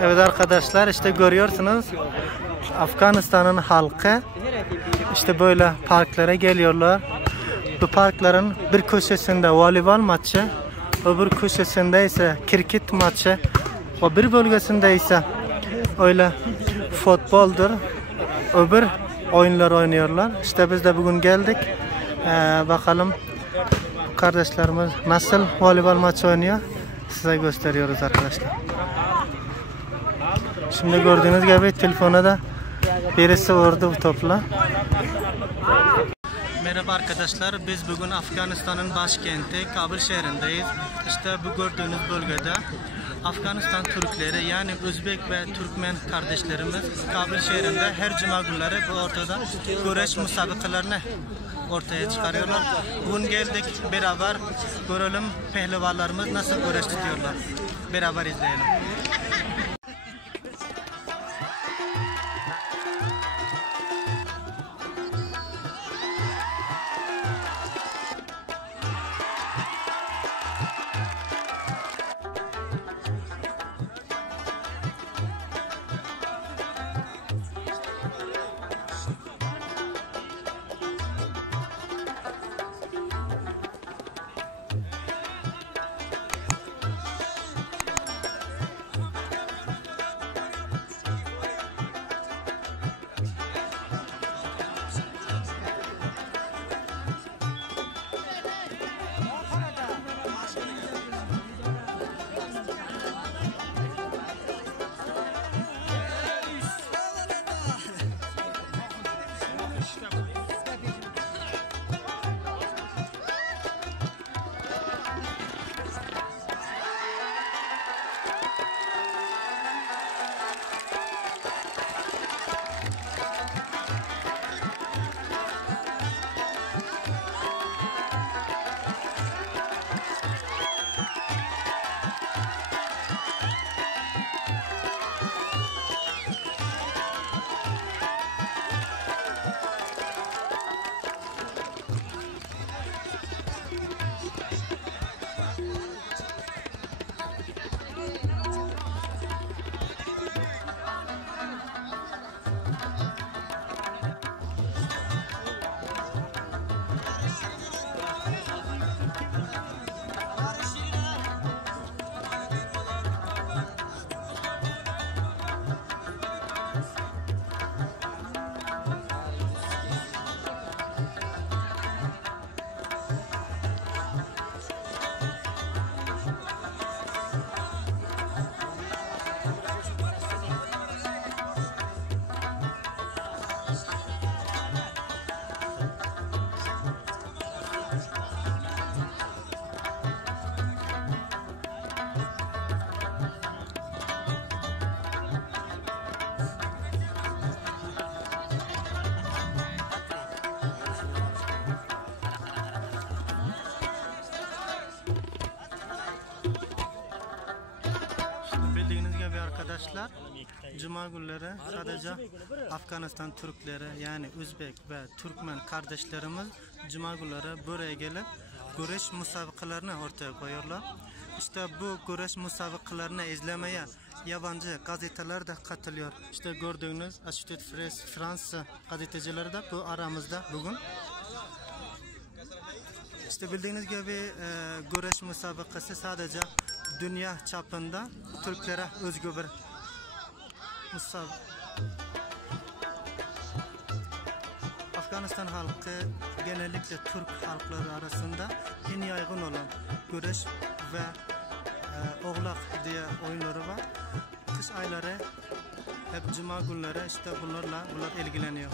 Evet arkadaşlar, işte görüyorsunuz Afganistan'ın halkı işte böyle parklara geliyorlar. Bu parkların bir köşesinde voleybol maçı, öbür köşesinde ise kriket maçı, o bir bölgesinde ise öyle futboldur, öbür oyunlar oynuyorlar. İşte biz de bugün geldik. Bakalım kardeşlerimiz nasıl voleybol maçı oynuyor, size gösteriyoruz arkadaşlar. Şimdi gördüğünüz gibi telefona da birisi vurdu bu topla. Merhaba arkadaşlar, biz bugün Afganistan'ın başkenti Kabul şehrindeyiz. İşte bu gördüğünüz bölgede Afganistan Türkleri, yani Özbek ve Türkmen kardeşlerimiz Kabul şehrinde her cuma günleri bu ortada güreş müsabakalarını ortaya çıkarıyorlar. Bugün geldik, beraber görelim pehlivanlarımız nasıl güreş tutuyorlar. Beraber izleyelim. Arkadaşlar, cuma günleri sadece Afganistan Türkleri, yani Özbek ve Türkmen kardeşlerimiz cuma günleri buraya gelip güreş müsabakalarını ortaya koyuyorlar. İşte bu güreş müsabakalarını izlemeye yabancı gazeteler de katılıyor. İşte gördüğünüz Associated Press Fransa gazetecileri de bu aramızda bugün. İşte bildiğiniz gibi güreş müsabakası sadece dünya çapında Türklere özgü bir müsabaka. Afganistan halkı genellikle Türk halkları arasında en yaygın olan güreş ve oğlak diye oyunları var. Kış ayları hep cuma günleri işte bunlar ilgileniyor.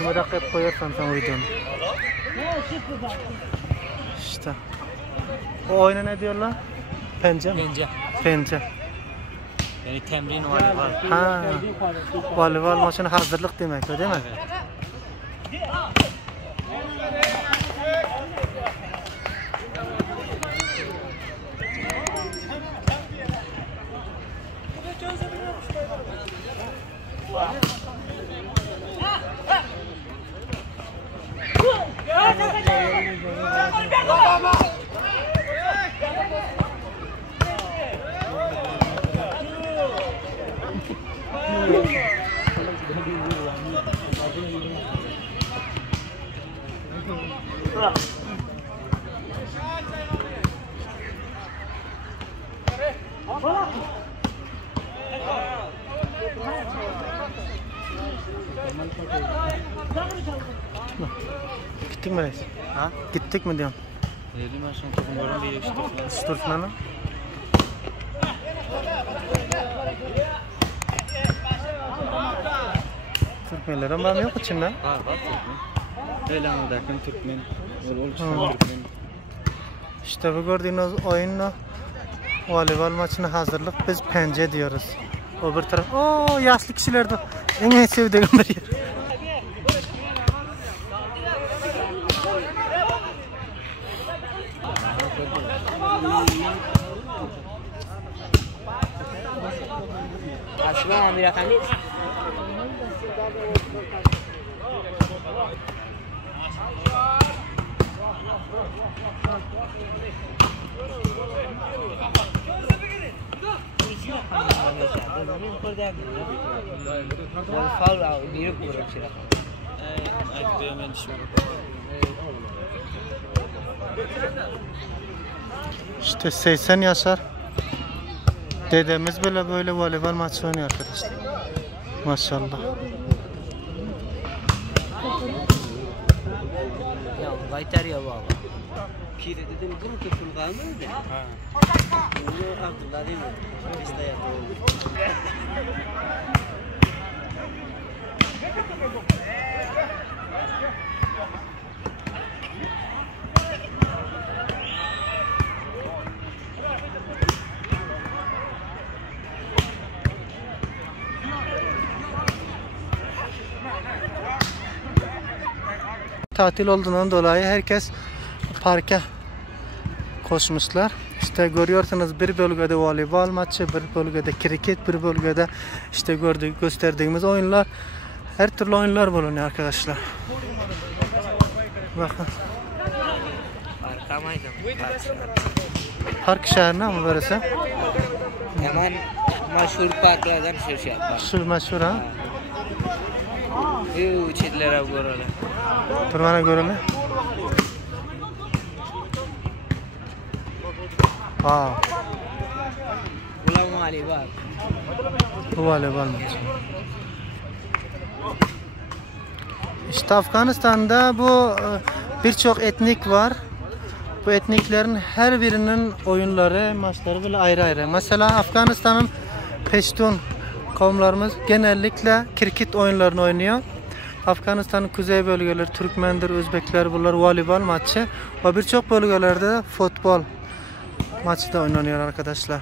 20 dakika hep koyarsan sen videonu. İşte. O oyuna ne diyorlar? Pence mi? Pence. Yani temrin voleybol. Ha. Voleybol maçına hazırlık demek o değil mi? Evet. Gittik mi reis? Ha? Gittik mi diyorum? Dedim ben sana takımlarım bir işte. Sturfman'ı. Türkmenlerin var mı yok içinde? Var Türkmen. Elan'daki Türkmen. Oluşan Türkmen. İşte bu gördüğünüz oyunla voleybol maçına hazırlık biz pence diyoruz. O bir taraf. Oo yaşlı kişiler de en sevdiğim bir yer. Aslında bir rakam değil. İşte 80 yaşar. Dedemiz böyle voleybol maçı oynuyor arkadaşlar. Maşallah. Ya baytar ya baba. Kire dedim bunu tutun kalmadı. Ha. Bunu Abdullah değil mi? Biz de yapalım. Tatil olduğundan dolayı herkes parka koşmuşlar. İşte görüyorsunuz bir bölgede voleybol maçı, bir bölgede kriket, bir bölgede işte gösterdiğimiz oyunlar. Her türlü oyunlar bulunuyor arkadaşlar. Bakın. Park şehrine mi burası? Hemen meşhur parklardan şey yapar. Şu meşhur ha? Bu çetlere göre. Dur bana göre mi? Wow. Ulan voleybol. Bu voleybol maçı. İşte Afganistan'da bu birçok etnik var. Bu etniklerin her birinin oyunları, maçları böyle ayrı ayrı. Mesela Afganistan'ın Peştun kavimlerimiz genellikle kriket oyunlarını oynuyor. Afganistan'ın kuzey bölgeleri Türkmendir, Özbekler bunlar voleybol maçı ve birçok bölgelerde futbol maçı da oynanıyor arkadaşlar.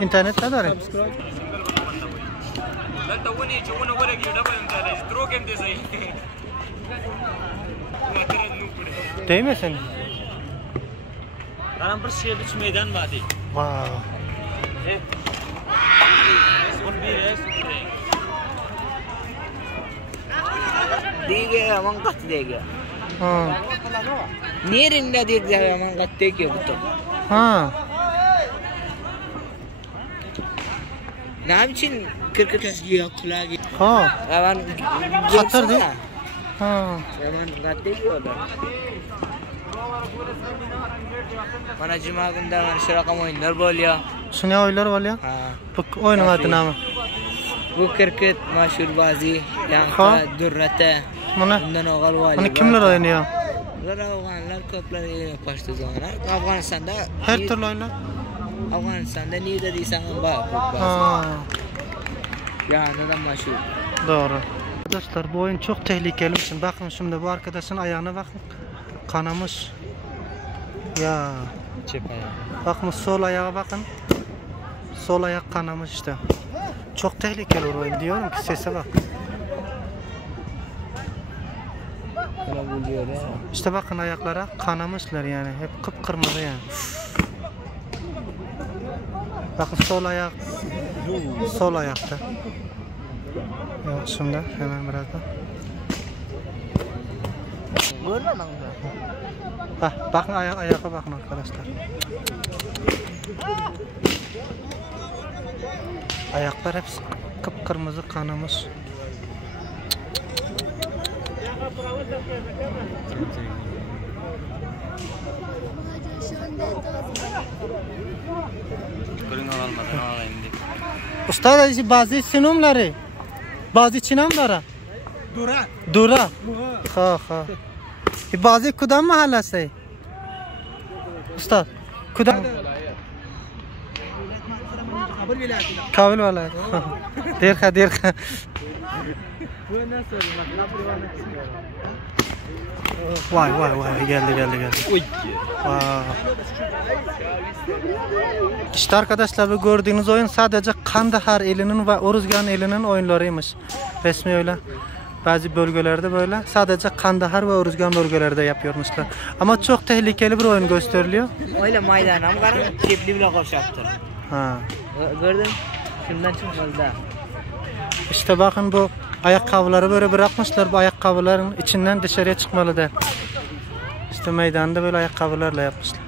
İnternet kadar. Değil mi sen? Karan bir şey biç meydan vardı. Wow. Diye aman kat diye. Ha. Nerinde diye aman kat diye buton. Ha. Ne için kırkız giyiyor kulağı? Ha. Aman Hatır değil. Ha. Aman kat diye orada. Bana cuma günde şu rakam oyunlar boluyor. Şu ne oyunlar var ya? Bu oyunun adı ne? Bu kriket meşhur bazı. Yani durrate. Bundan oğul var. Bunu kimler oynuyor? Bunlar Afganlar köpler başta zamanlar. Afganistan'da her türlü oyunlar. Afganistan'da nerede deysen var. Ha, Yani da maşhur. doğru. Arkadaşlar bu oyun çok tehlikeli için. Bakın şimdi bu arkadaşın ayağına bakın. Kanamış. Ya. Çep ayağı. Bakın sol ayağa bakın. Sol ayak kanamış işte. Çok tehlikeli oyun diyorum ki sese bak. Bana buluyor ya. İşte bakın ayaklara kanamışlar yani. Hep kıpkırmızı yani. Bakın sol ayak. Sol ayakta. Yok şimdi hemen birazdan. Görmedin mi? Bakın ayağa bakın arkadaşlar. Ayaklar hepsi kıpkırmızı kanamış. Usta bazı sinumları. Bazı çinamlara. Dura. Ha. Bazı Kudan mahallesi. Usta. Kudan. Kabil vilayeti. Derha. Vay geldi. Uy. İşte arkadaşlar bu gördüğünüz oyun sadece Kandahar elinin ve Uruzgan elinin oyunlarıymış. Resmi öyle. Bazı bölgelerde böyle sadece Kandahar ve Uruzgan bölgelerde yapıyormuşlar. Ama çok tehlikeli bir oyun gösteriliyor. Öyle maydana mı karın? Kepli bile koşattır. Ha. Gördün? Şundan çıkmaz da. İşte bakın bu ayakkabıları böyle bırakmışlar. Bu ayakkabıların içinden dışarıya çıkmalı da. İşte meydanda böyle ayakkabılarla yapmışlar.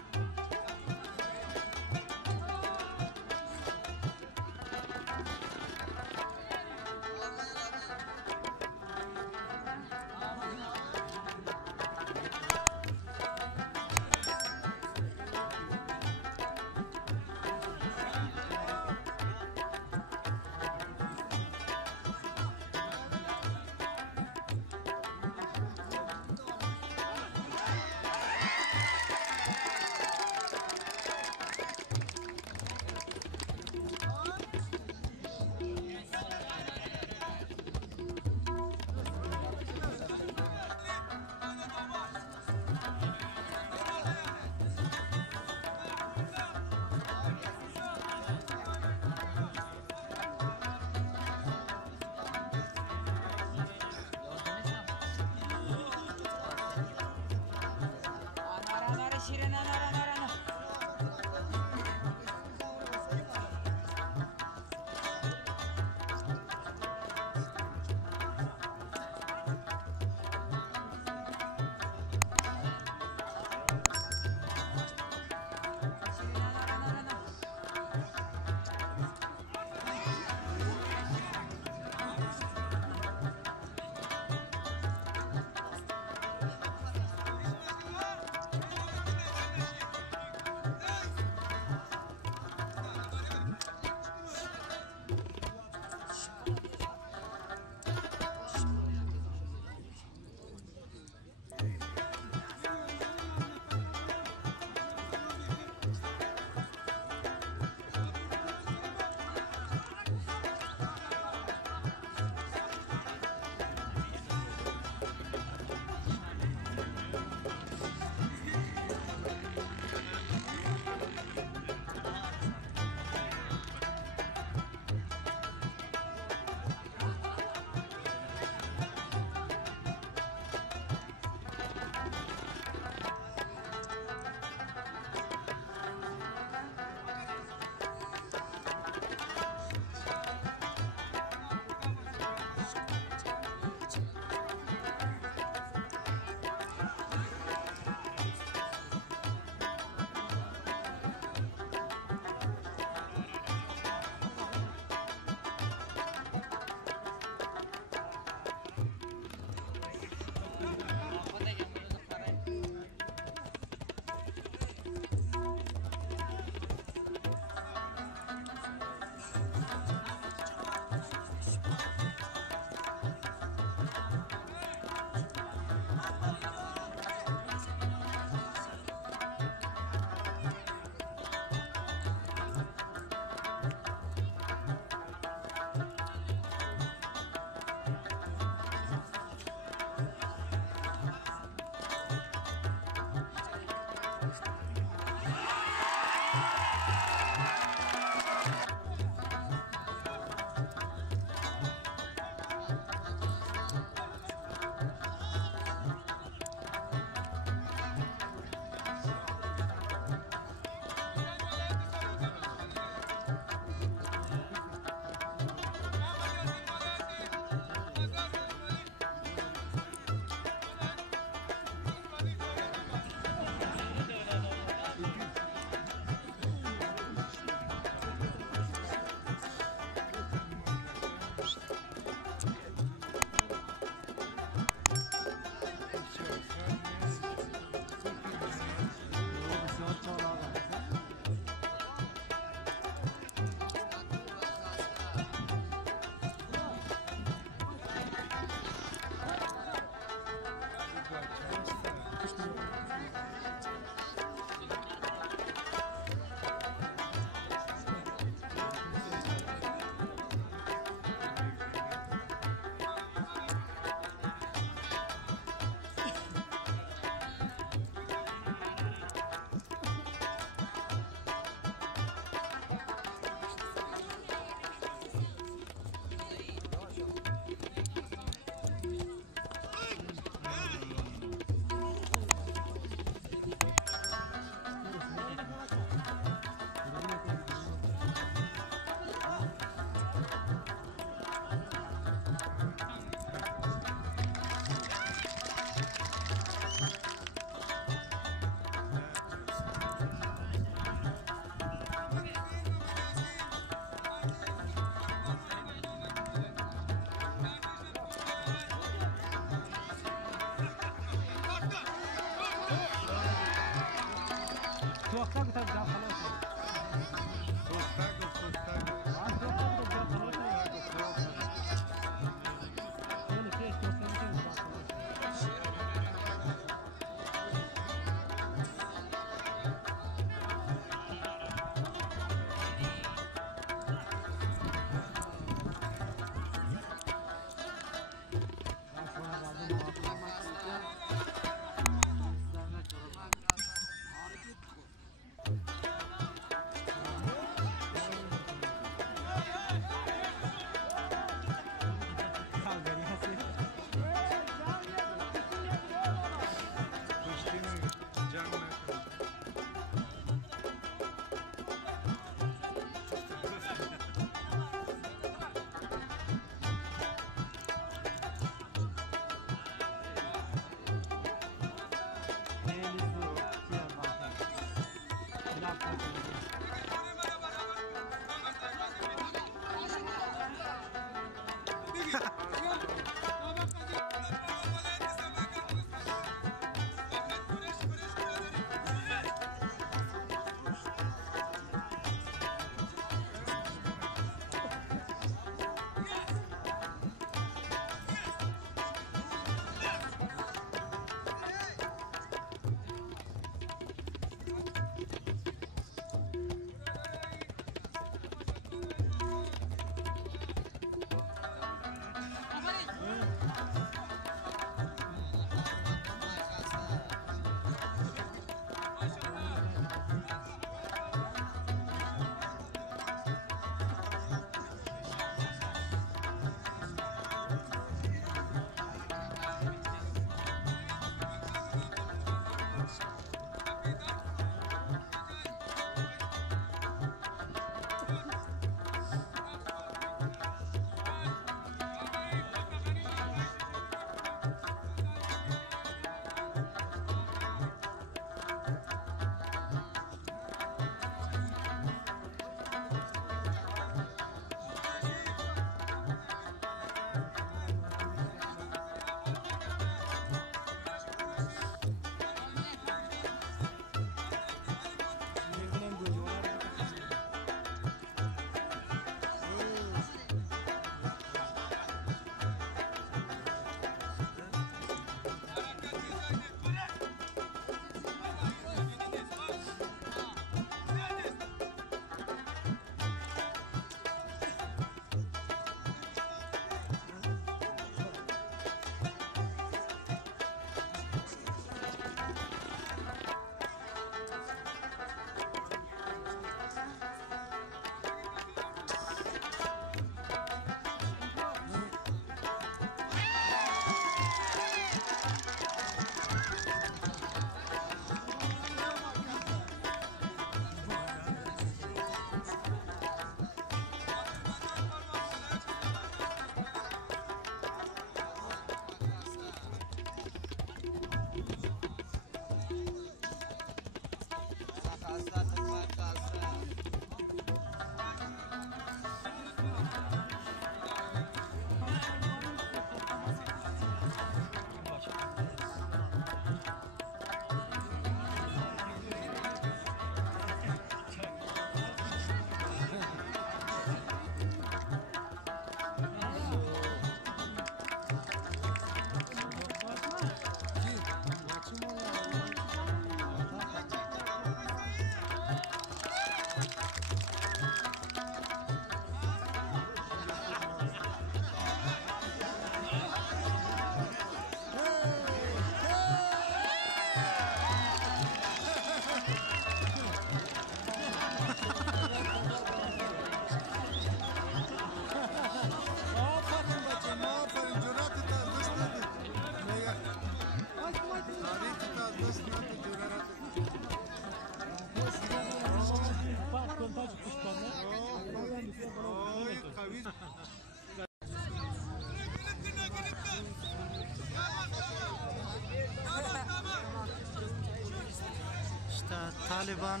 Taliban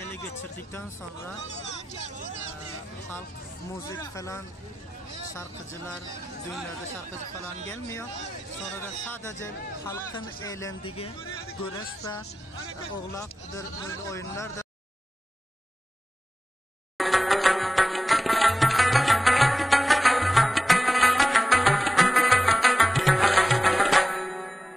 ele geçirdikten sonra halk müzik falan şarkıcılar, düğünlerde şarkıcı falan gelmiyor. Sonra da sadece halkın eğlendiği güreş ve oğlak böyle oyunlar da